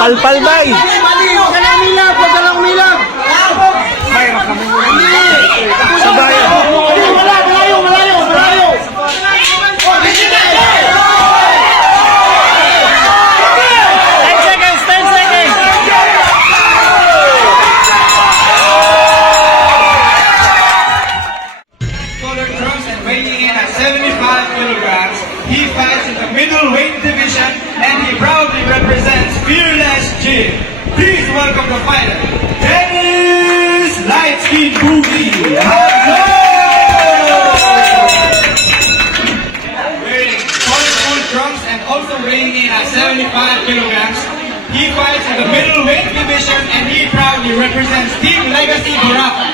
Palpal bay. Huwag ka lang umilag, huwag ka lang umilag. Mayroon kami Sabay. Malayo, malayo, malayo. 10 seconds, 10 seconds. Solar drums and weighing in at 75 kilograms. He fights in the middleweight division and he proudly represents Fearless Gym. Please welcome the fighter, Dennis Lightskin Boogie. Hello! Wearing colorful drums and also weighing in at 75 kilograms. He fights in the middleweight division and he proudly represents Team Legacy Baraka.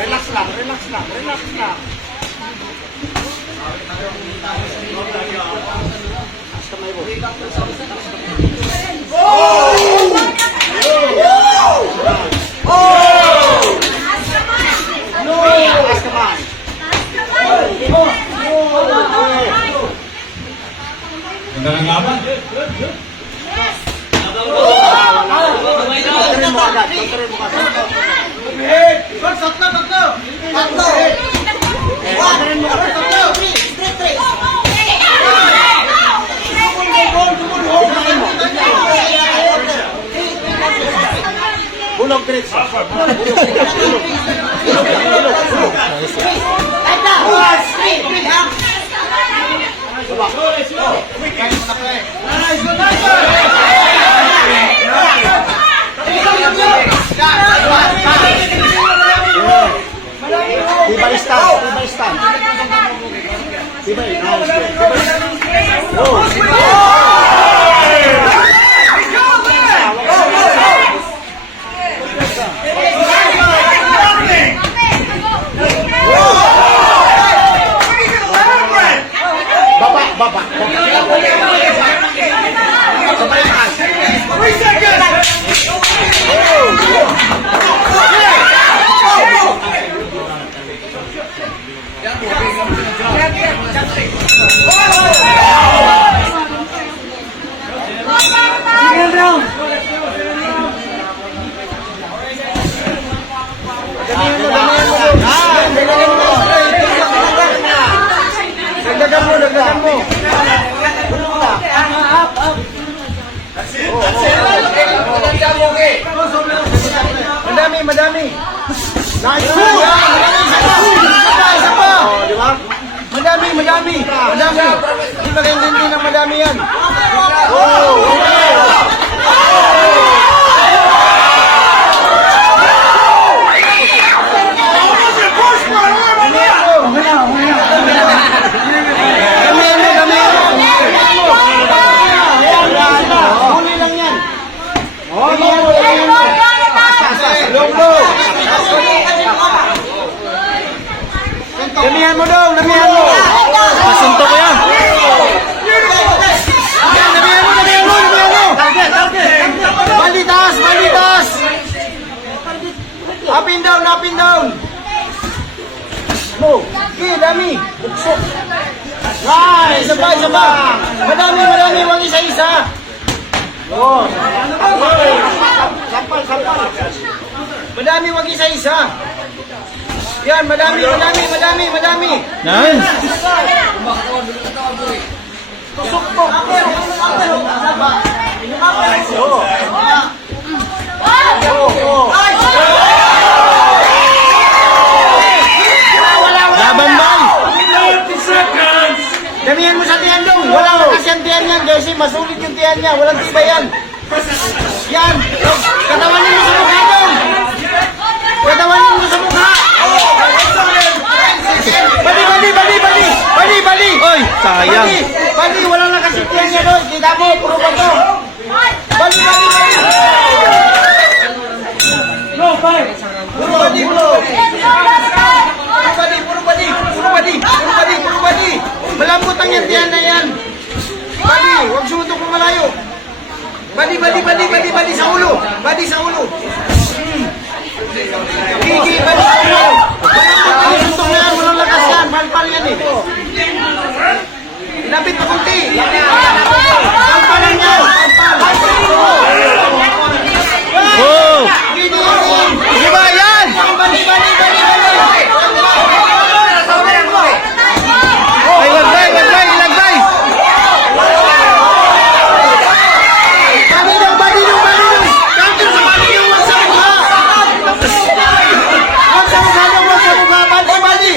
Relax lang, relax lang, relax lang. Ganda ng laban. Bulog diretso. Tibay. Baba. Sabay taas. 3 seconds. Dagdagan mo. Madami. Nice. Isa pa. Di ba? Madami. Hindi maganda ng madami yan. Damihan mo. Pasunto ko yan. Damihan mo. Balitas. Up and down. Mo. Okay, dami. Buksok. Nice. Sabay. Madami. Huwag isa-isa. Oh. Sampal. Madami, huwag isa-isa. Yan, madami. Nice. Tusok mo. Laban bay. Damihan mo sa tiyan dong. Walang lakas yung tiyan yan. Kasi masulit yung tiyan niya. Walang tibay yan. Yan. Katawanin mo sa mukha dong. Katawanin mo sa mukha. Bali. bali. Oy, sayang. Bali, wala na kasi tiyan niya doon. Kita mo, puro ba to? Bali, bali, bali. Puro bali, bro. Puro bali, puro bali, puro bali, puro bali, puro bali. Malambot ang yan, tiyan na yan. Bali, huwag sumutok ng malayo. Bali, bali, bali, bali, bali sa ulo. Bali sa ulo. Gigi, bali sa ulo. Malambot ang yan, suntok na yan. Walang lakas yan. Malpal yan eh. Lapit pa kunti. Palpalan yan. Oh! Gigi, gigi. Sige ba, yan? Bali, bali, bali, bali. Ay, lagbay, lagbay, lagbay. Bali daw, bali daw, bali daw. Counter sa bali daw, wag sa mukha. Wag sa mukha daw, wag sa mukha. Bali, bali.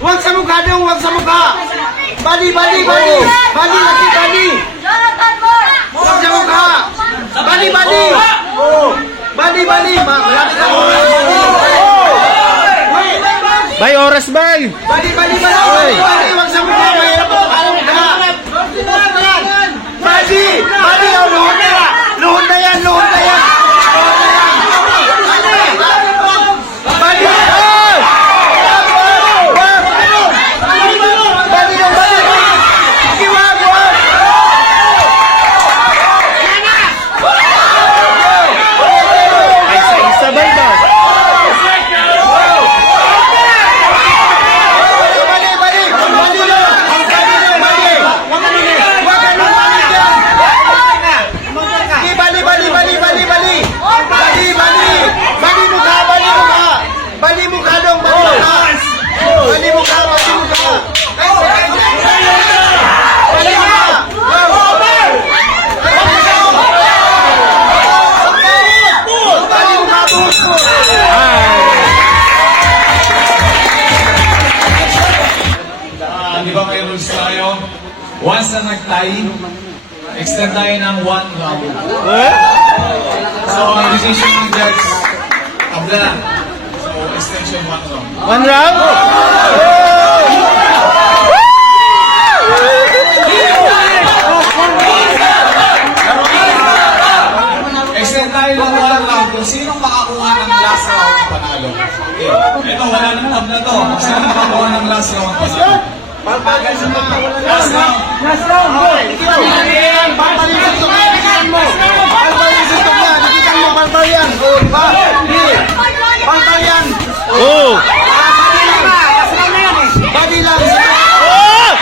Wag sa mukha daw, wag sa mukha. Bali, bali, bali. Bali, laki, bali. Wag sa mukha. Bali, bali. Bali, bali. Malapit ako. Bay, oras, bay. Bali, bali, bali. Bali, bali. Wag sa mukha. Mahirap ako. Alam ka. Bali, bali. Oh, luhod na yan. Luhod na yan, luhod na yan. Bali. Bali daw, bali. Sige, wag, wag. Ay, isa, bay ba? Bali, bali. Bali daw. Bali. Wag ganun, bali dyan. Sige, bali, bali, bali, bali, bali. Bali, bali. Bali mukha, bali mukha. Bali mukha dong, bali mukha. Bali mukha, bali mukha. Bali mukha. Bali mukha, boss. Di ba may rules tayo? Once na nag-tie, extend tayo ng 1 round. So, ang decision ng judge, tabla lang. So, extension 1 round. One round? Extend tayo ng 1 round. Kung sinong makakuha ng last round, panalo. Okay. Ito, wala nang tabla to. Kung sinong makakuha ng last round, panalo. Last round. Palpalisan mo. Palpalisan mo. Dikitan mo, palpal yan. O, diba? Palpal yan. Oh! Body lang. Oh!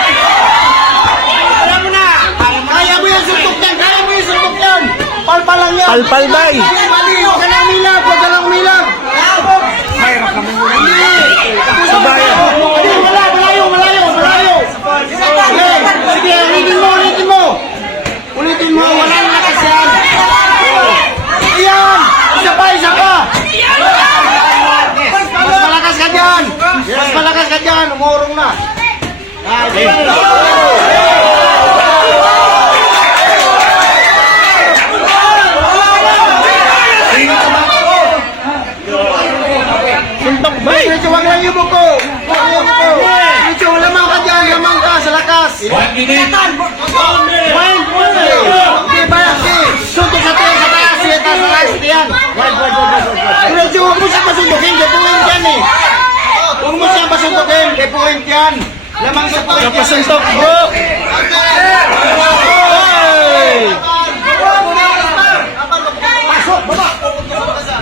Kaya mo yan, suntok yan. Kaya mo yan, suntok yan. Palpal lang yan. Palpal, bay. Bali, huwag ka lang umilag. Huwag ka lang umilag. Hindi. Sabayan. Hindi, wala. Malayo, malayo, malayo. Sige, sige, ulitin mo, ulitin mo. Ulitin mo, wala na lakas yan. Iyan! Isa pa, isa pa! Mas malakas ka dyan! Mas malakas ka dyan, umurong na. Suntok, bay. Medyo wag lang yung buko. Wag lang yung buko. Medyo lamang ka dyan, lamang ka sa lakas. 1 minute. Wine, okay ba? Okay. Suntok sa tayo sa taas. Siya taas sa taas. Yan. Medyo huwag mo siya pasuntukin. Kaya point yan eh. Huwag mo siya pasuntukin. Kaya point yan. Lamang sa point yan. Kapasuntok, bro. Hey!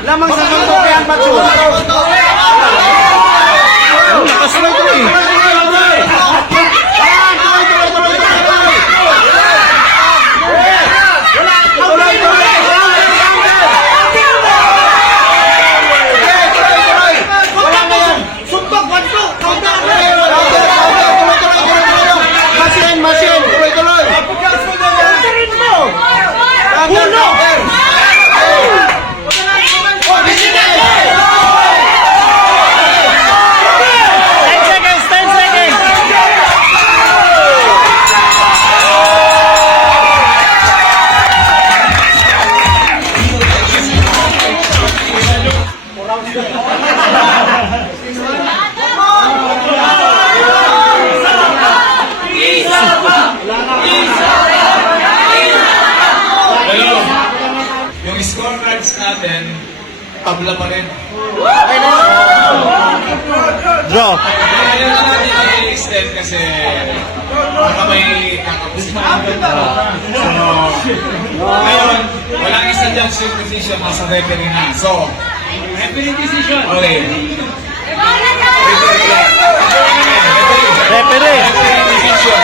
Lamang sa suntok yan, Matsu. Ang lakas na ito eh. Ayan, tuloy, tuloy, tuloy, tuloy, tuloy. Tuloy, tuloy. Wala na yan. Suntok, Matsu. Counter, counter, tuloy, tuloy, tuloy, tuloy. Masin, masin, tuloy, tuloy. Counter, counter. natin, tabla pa rin. Draw. Ayaw na natin i-extend kasi baka may kakapusin. So, ngayon, walang isa dyan sa decision, nasa referee na. So, referee decision. Okay. Referee. Referee decision.